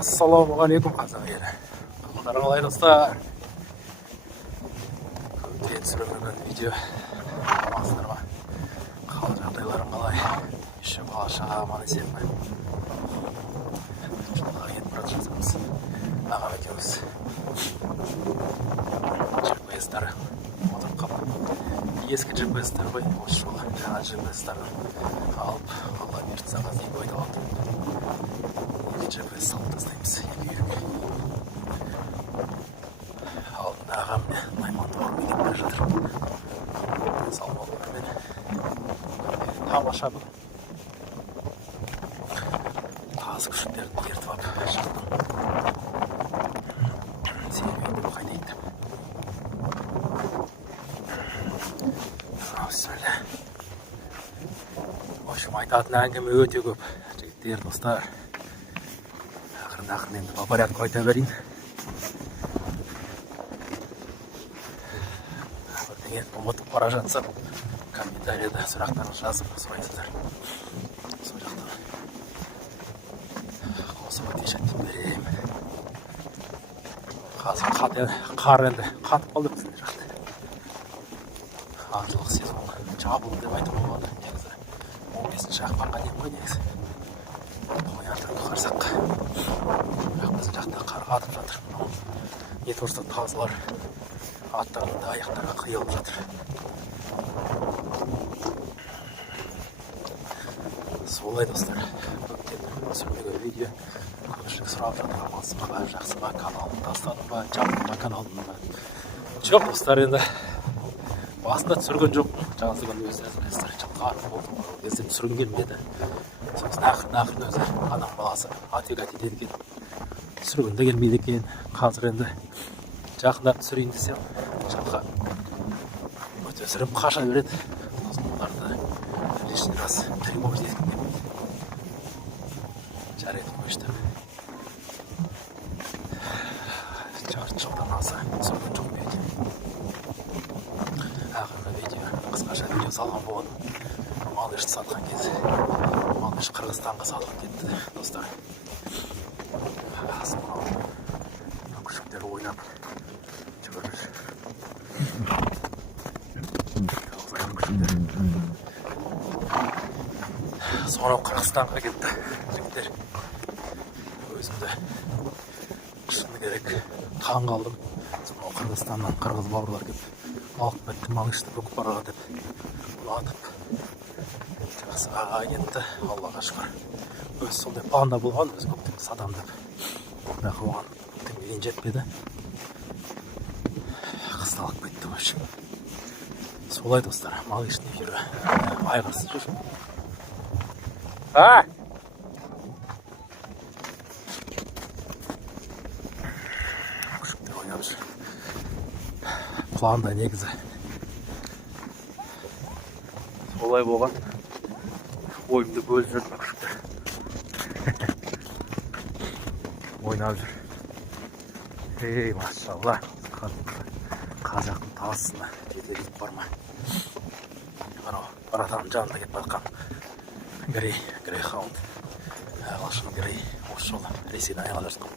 Ассалаумағалейкум қазақ елі. Қалдарың қалай достар? Көптен түсірілген видео. Амансыздар ма? Қал жағдайларың қалай? Еще бала-шаға аман есен бе? Жолға кетіп бара жатырмыз. Ағам екеуміз. GPS-тар отырып қалып. Ескі GPS-тар ғой, осы жолы жаңа GPS-тарды алып, алла бұйыртса қазір пайдаландым. GPS салып тастаймыз. Алдында ағам майманды ұрмай кетіп бара жатыр. Салмалармен тамаша бұл. Таз күшіктерді ертіп алып шықтым. Серуенді қайнайды. Bismillah. В общем, айтатын әңгіме өте көп. Жігіттер, достар. Ақырын енді по порядку айта берейін. Бірдеңе ұмытып бара жатсам, комментарияда сұрақтарыңызды жазып сұрайсыздар. Сол жақтан қосып отвечать берейін. Қазір қар енді қатып қалды біздің жақта. Аңшылық сезон жабылды деп айтуға болады. Негізі 15 ақпанға дейін ғой негізі. Қоянды қарсақ. Бірақ біздің жақта қар қатып жатыр. Не то что тазылар аттарында аяқтарға қиылып жатыр. Солай достар. Көптен түсірмеген видео. Көпшілік сұрап жатыр. Амансыз ба, жақсы ба, каналын тастадым ба, жаптым ба каналын ба. Жоқ достар, енді басында түсірген жоқпын. Жазғы күні өзі әзірлестір. Қатып болды. Кезде түсіргім келмеді. Сосын ақырын өзі адам баласы атек-атеден екен. Түсіргенде келмейді екен. Қазір енді жақындап түсірейін десем, жаққа өте сүріп қаша береді. Сосын оларды лишний раз тревожить еткім келмейді. Жарайды қойышты. Жарты жылдан аса түсірген жоқ бейді. Ақырында видео, қысқаша видео салған болдым. Малышты сатқан кезде. Малыш Қырғызстанға салып кетті, достар. Күшіктер ойнап жүгірір. Сонау Қырғызстанға кетті. Жігіттер, өзімді шыны керек таң қалдым. Сонау Қырғызстаннан қырғыз бауырлар келіп алып кетті, малышты бүгіп барға деп ұлатып. Жақсы аға кетті, Аллаға шүкір. Өзі сондай планда болған, өзі көптен садам деп. Бірақ оған теңгеден жетпеді. Қысталып кетті өші. Солай достар, малыштың ефирі айғырсыз жүр. Күшіктер ойнап жүр. Планда негізі. Солай болған. Ойымды бөліп жүрді күшіктер. Ойнап жүр. Ей, машалла. Қазақтың тазысына жетер ит бар ма? Баратаның жанында кетіп жатқан Грейхаунд. Ағылшын Грей. Осы жолы Ресейден айғалып жатқан.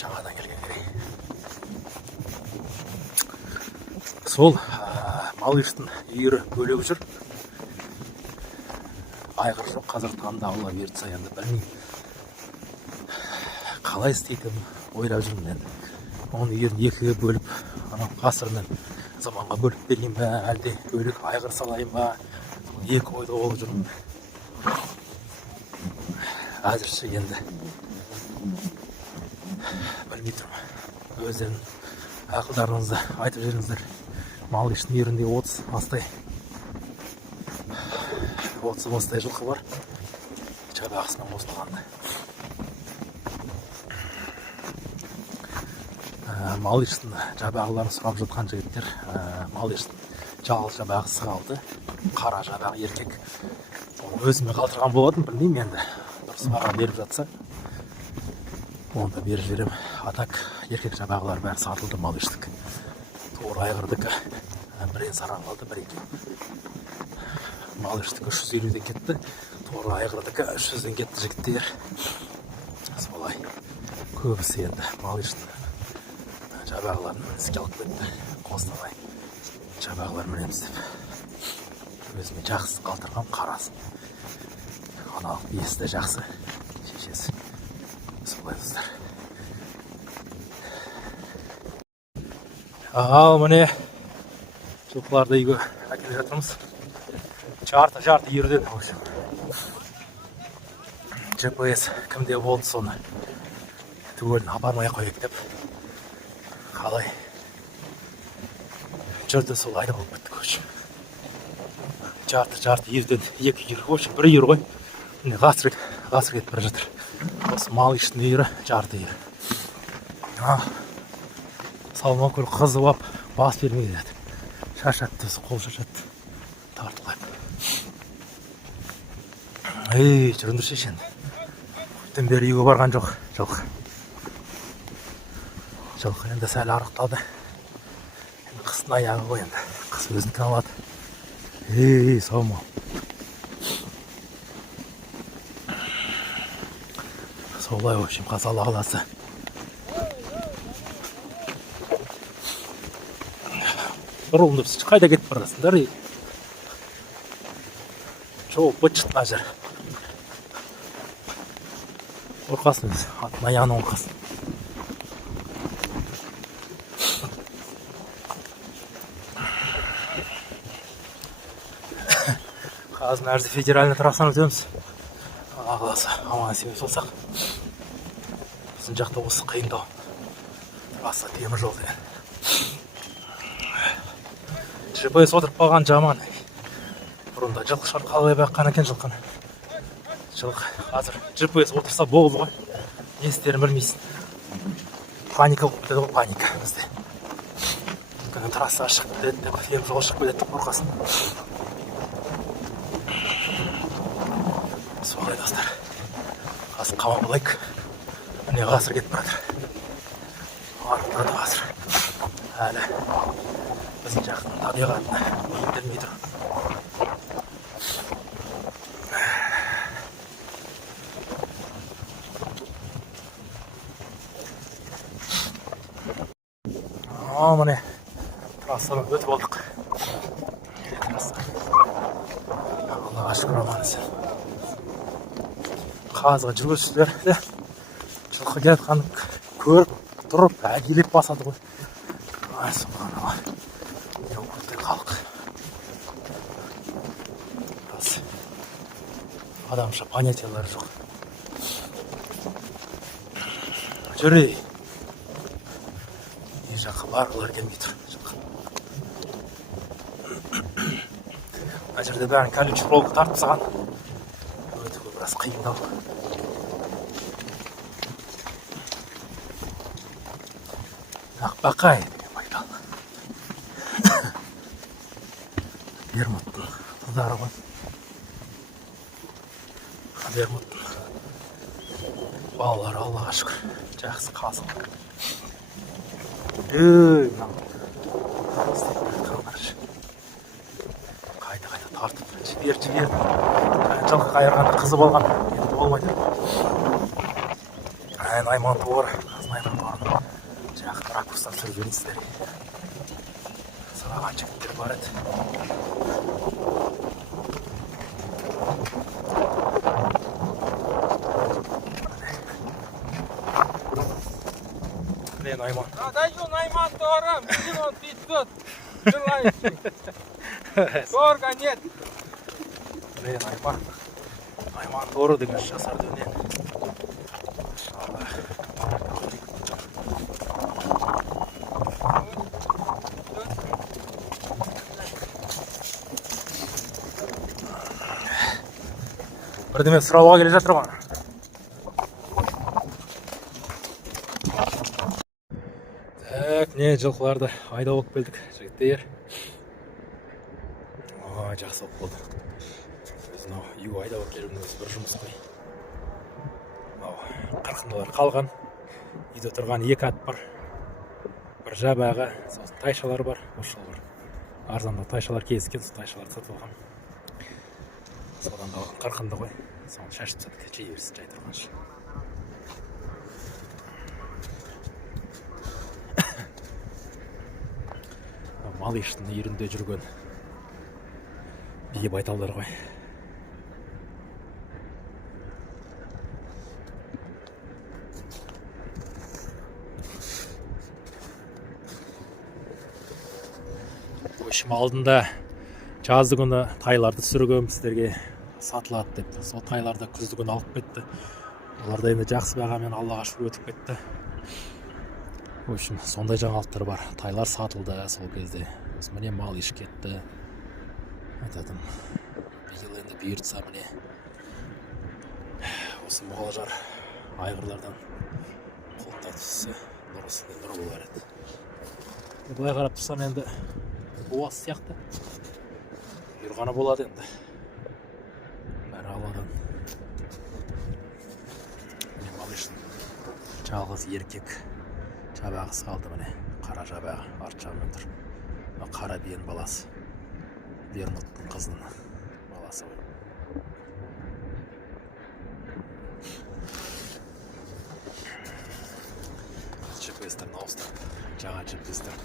Жаңадан келген Грей. Сол малыштың үйірі бөлек жүр. Айғыр жоқ, қазір таңда Алла бұйыртса енді білмеймін. Қалай істейтінін ойлап жүрмін енді. Оның үйірін екіге бөліп, ғасырмен заманға бөліп берейін бе, әлде бөлек айғыр салайын ба, екі ойда болып жүрмін. Әзірше енді білмей тұрмын. Өздерін ақылдарыңызды айтып жүріңіздер. Малыштың үйірінде 30 мастай жылқы бар. Жабағысынан қосылғанда. Малыштың жабағыларын сұрап жатқан жігіттер. Малыштың жалғыз жабағысы қалды. Қара жабағы еркек. Өзіме қалдырған болатын, білмеймін енді. Дұрыс баға беріп жатса, онда беріп жіберем. Атак еркек жабағылар бәрі сатылды малыштық. Торы айғырдікі. Бірен саран қалды, бір екен. Малыштікі 350-ден кетті. Торы айғырдікі 300-ден кетті жігіттер. Солай. көбісі енді малыштың жабағыларын іске алып кетті. Қостанай жабағылар мінеміз деп. Өзіме жақсы қалтырған қарасын. Аналық биесі де жақсы. Шешесі. Солай достар. Ал міне жылқыларды үйге әкеліп жатырмыз. Жарты ерден. GPS кімде болды соны түгелін апармай қойып деп. Қалай жүрді сол айда болып кетті көш. Жарты ерден 2 ер. В общем, 1 ер ғой. Ғасыр кетіп бара жатыр. Осы малыштың үйірі жарты ер. Салма көл қызып ап, бас бермей келеді. Шашатты, қол шашатты. Тартып қойып. Жүріндір шешен. Көптен бері үйге барған жоқ, жылқы. Жылқы енді сәл арықталды. Қыстың аяғы ғой енді. Қыс өзін алады. Сау мал. Солай өшім қазалы қаласы. Бір ұлынды біз қайда кетіп барасыңдар? Жоқ, бұтшытына жыр. Орқасын біз, атын аяғын орқасын. Қазын әрді федеральный трассаны өтеміз. Ағыласы, аман есен болсақ. Біздің жақта осы қиындау. Трасса темір жол деген. GPS отырып қалған жаман. Бұрында жылқы шар қалай баққан екен жылқыны. Жылқы қазір GPS отырса болды ғой. Не істерін білмейсің. Паника болып кетеді ғой, паника бізде. Күні трассаға шығып кетеді деп, темір жолға шығып кетеді деп қорқасын. Солай достар. Қазір қамап алайық. Міне ғасыр кетіп барады. Арықтады ғасыр. Әлі біздің жақтың табиғатына бейімделмей тұр. Міне трассаны өтіп алдық. Аллаға шүкір аман есен. Қазға жүргізушілер де жылқы келатқанын көріп тұрып әгелеп басады ғой. Ай, субханалла. Өте халық. Адамша понятиялары жоқ. Жүрей. Не жаққа барғылар келмей тұр. Мына жерде бәрін колючий проволока тартып тастаған. Өте көп біраз қиындау. Ақбақай майдал. Вермуттың қыздары ғой. Вермуттың балалары Аллаға шүкір жақсы қазық. Қайта тартып жібер. Жылқы қайырғанда қызып алған. Енді болмайды. Айман туыр. Қазын айман туырды. Жақын ракурстан түсіріп жіберіңіздер. Сұраған жігіттер бар еді. Мен айман. Дайын айман туырым. 1500. Желающий. Торга нет. Мен айман. Айман туыры деген жасар дөнен. Бірдеме сұрауға келе жатыр ғой. Так, не жылқыларды айда болып келдік, жігіттер. Жақсы болып болды. Біз үйге айда болып келудің өзі бір жұмыс қой. Қарқындылар қалған. Үйде тұрған 2 ат бар. Бір жабағы, сосын тайшалар бар. Арзанда тайшалар кезіккен, тайшалар сатып алған. Содан қалған қарқынды ғой. Соны шашып сәтке жей берсін жай тұрғаншы. Малыштың үйірінде жүрген бие байталдар ғой. Алдында жазды күні тайларды түсіргем сіздерге сатылады деп. Сол тайларды күзді күні алып кетті. Олар да енді жақсы бағамен Аллаға шүкір өтіп кетті. В общем, сондай жаңалықтар бар. Тайлар сатылды сол кезде. Осы міне мал еш кетті. Айтадым. Биыл енді бұйыртса міне. Осы мұғалжар айғырлардан қолтар түссе, нұр үстіне нұр болар еді. Былай қарап тұрсам енді буаз сияқты. Үйірғаны болады енді. Бәрі аладан. Міне малыштың жалғыз еркек жабағысы қалды міне. Қара жабағы арт жағымен тұр. Қара биен баласы. Бернуттың қызының баласы ғой. GPS-терін ауыстырып, жаңа GPS-тер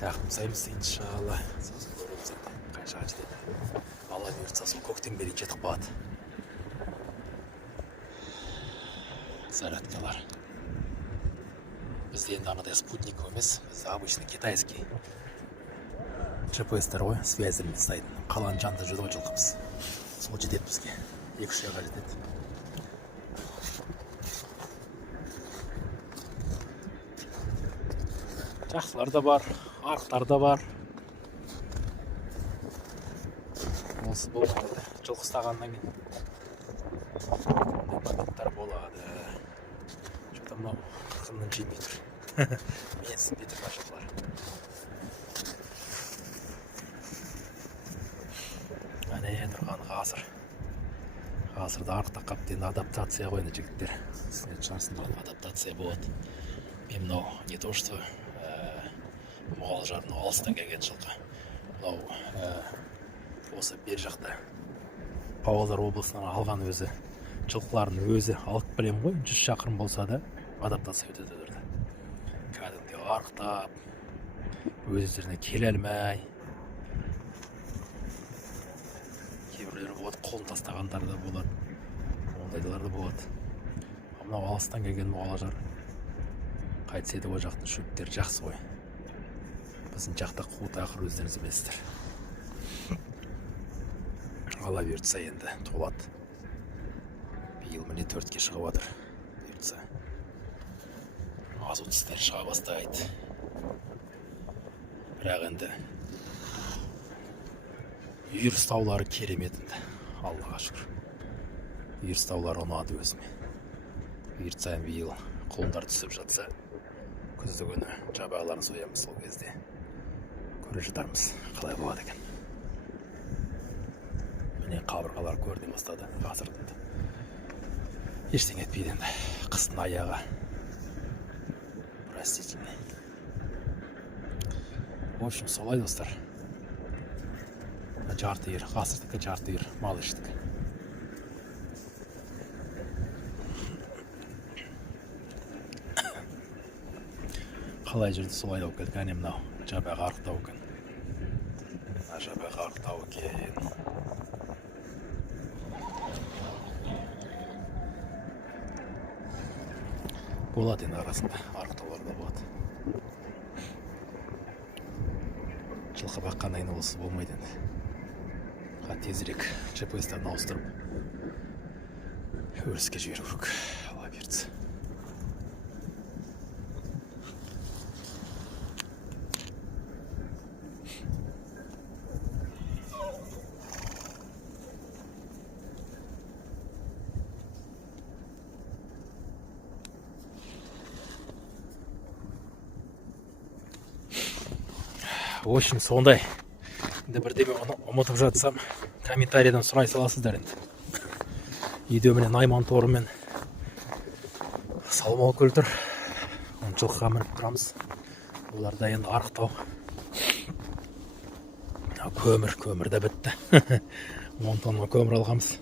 тақымсаймыз иншалла. Сосын көреміз енді қаншаға жетеді. Алла бұйыртса сол көктем бері жетіп қалады. Зарядкалар. Бізде енді анадай спутник емес, бізде обычный китайский GPS-тер ғой, связьдермен ұстайтын. Қаланы жанында жүрді ғой жылқымыз. Сол жетеді бізге. 2-3 айға жетеді. Жақсылар да бар, арықтар да бар. Осы болмайды. Жылқы ұстағаннан кейін моменттер болады. Что-то мынау қырқымнан жемей тұр. Мен сінбей тұр машықлар. Әне тұрған ғасыр. Ғасырда арықта қапты енді адаптация ғой енді жігіттер. Сіне шарсында адаптация болады. Мен мынау не то что мұғалжардың алыстан келген жылқы. Мынау осы бер жақта Павлодар облысынан алған өзі жылқыларын өзі алып білем ғой. 100 шақырым болса да адаптация өтеді өрді. Кәдімгі арықтап, өздеріне келе алмай. Кейбіреулері болады, қолын тастағандар да болады. Ондайлар да болады. Мынау алыстан келген мұғалжар. Қайтсе де о жақтың шөптері жақсы ғой. Біздің жақта қуыт ақыр өздеріңіз білесіздер. Алла бұйыртса енді толады. Биыл міне 4-ке шығып жатыр. Бұйыртса. Азу тістер шыға бастайды. Бірақ енді үйір ұстаулары керемет енді. Аллаға шүкір. Үйір ұстаулары ұнады өзіме. Бұйыртса биыл құлындар түсіп жатса, күзді күні жабағыларын соямыз сол кезде. Көре жатармыз, қалай болады екен. Міне қабырғалар көрден бастады ғасырдың. Ештеңе етпейді енді. Қыстың аяғы. Простительный. В общем, солай достар. Жарты үйір, ғасырдікі жарты үйір, мал іштік. Қалай жүрді солай дауып келді. Әне мынау жабағы арықтау екен. Жабағы арықтау екен. Болады енді арасында арықтаулар да болады. Жылқы баққан айналысы болмайды енді. Тезірек GPS-терін ауыстырып өріске жіберу керек. Алла бұйыртса. В общем, сондай. Енді бірдеме ұмытып жатсам, комментарийдан сұрай саласыздар енді. Үйде міне найман торымен салмау көлтір. Жылқыға мініп тұрамыз. Оларда енді арықтау. Көмір да бітті. 10 тонна көмір алғамыз.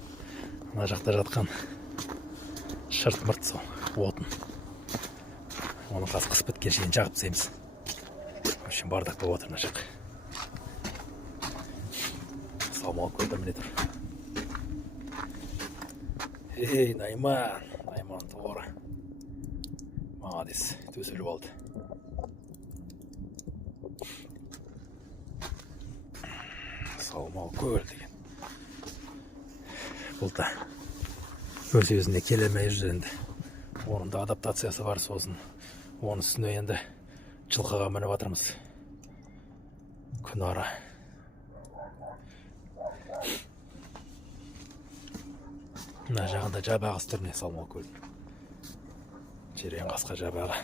Мына жақта жатқан шырт-мырт сол отын. Оны қыс біткен шейін жағып тастаймыз. В общем, бардақ болып отыр мына жақ. Салмалып көрді міне тұр. Ей, Найман тоғыры. Молодец, төселіп алды. Салмалып көр деген. Бұл да өз өзіне келемей жүр енді. Оның да адаптациясы бар, сосын оның үстіне енді жылқыға мініп жатырмыз. Күн ара. Мына жағында жабағы үстеріне Салмалып көлдің. Жерен қасқа жабағы.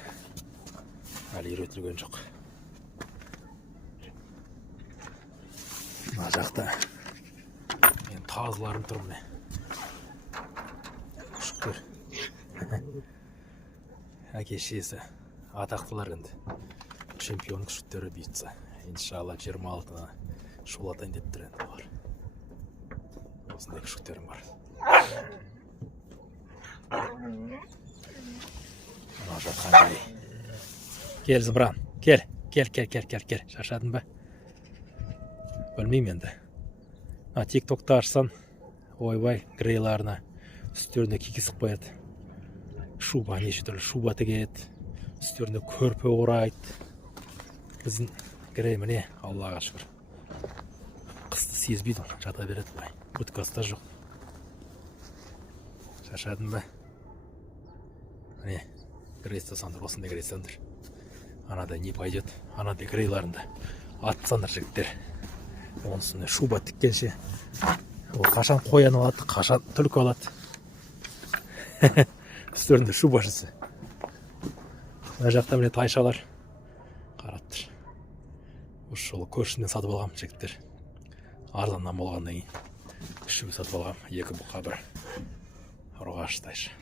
Әлі үйретілген жоқ. Мына жақта мен тазыларым тұр міне. Күшіктер. Әке-шешесі атақтылар енді. Чемпион күшіктері бүйітсі. Иншалла 26-на шулатайын деп тұр енді олар. Осындай күшіктерім бар. Мына жатқан жай. Кел, Зымыран, кел. Шаршадың ба? Білмеймін енді. Тик-токты ашсан, ойбай, грейларына үстеріне кекесіп қояды. Шуба, неше түрлі шуба тігеді. Үстеріне көрпе орайды. Біздің грей міне, Аллаға шүкір. Қысты сезбейді, жата береді бай. Подкаста жоқ. Шаршадың ба? Міне, грейстасандар, осындай грейстасандар. Анадай не пойдет, анадай грейларында атсандар жігіттер. Онысыны шуба тіккенше, ол қашан қоян алады, қашан түлкі алады. Үстерінде шуба жысы. Мына жақта міне тайшалар қараттыр. Осы жолы көршісінен сатып алғам жігіттер. Арзаннан болғаннан кейін үшігі сатып алғам. Екі бұқа бір ұрғаш тайшы.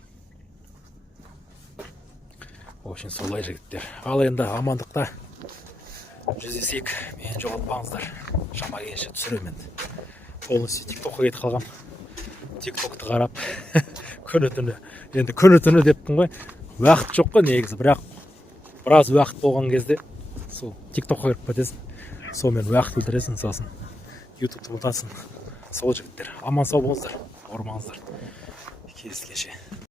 Очень солай жігіттер. Ал енді амандықта жүздесек, мен жоғалтпаңыздар. Шама келгенше түсірем енді. Полностью тик-токқа кетіп қалғам. Тик-токты қарап күні түні. Енді күні түні деппін ғой. Уақыт жоқ қой негізі, бірақ біраз уақыт болған кезде сол тик-токқа кіріп кетесің. Сонымен уақыт өлтіресің, сосын ютубты ұмытасың. Сол жігіттер. Аман сау болыңыздар, ауырмаңыздар. Кездескенше.